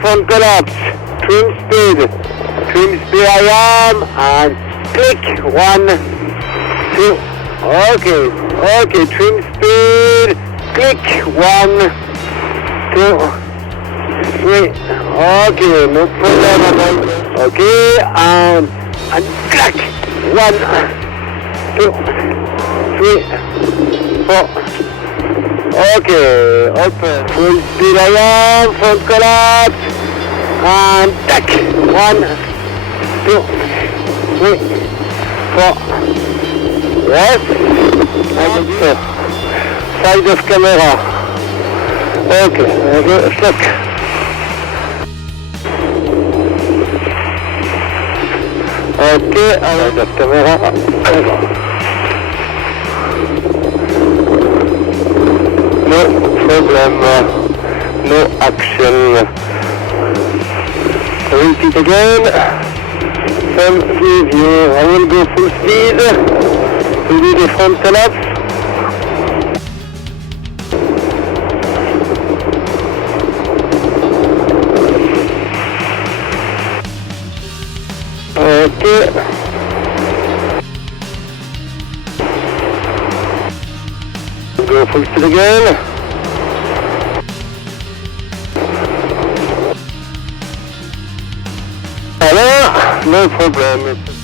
front collapse, trim speed I am, and click, 1, 2, okay, trim speed, click, 1, 2, 3, okay, no problem at all, okay, and clack, 1, 2, 3, 4, okay, open, full speed I am, front collapse, and tack, 1, 2, 3, 4, yes, and so, side of camera, okay, stuck. Okay, side of camera, no problem, no action. Repeat again. Same view. I will go full speed to do the front collapse. Okay. Go full speed again. No problem.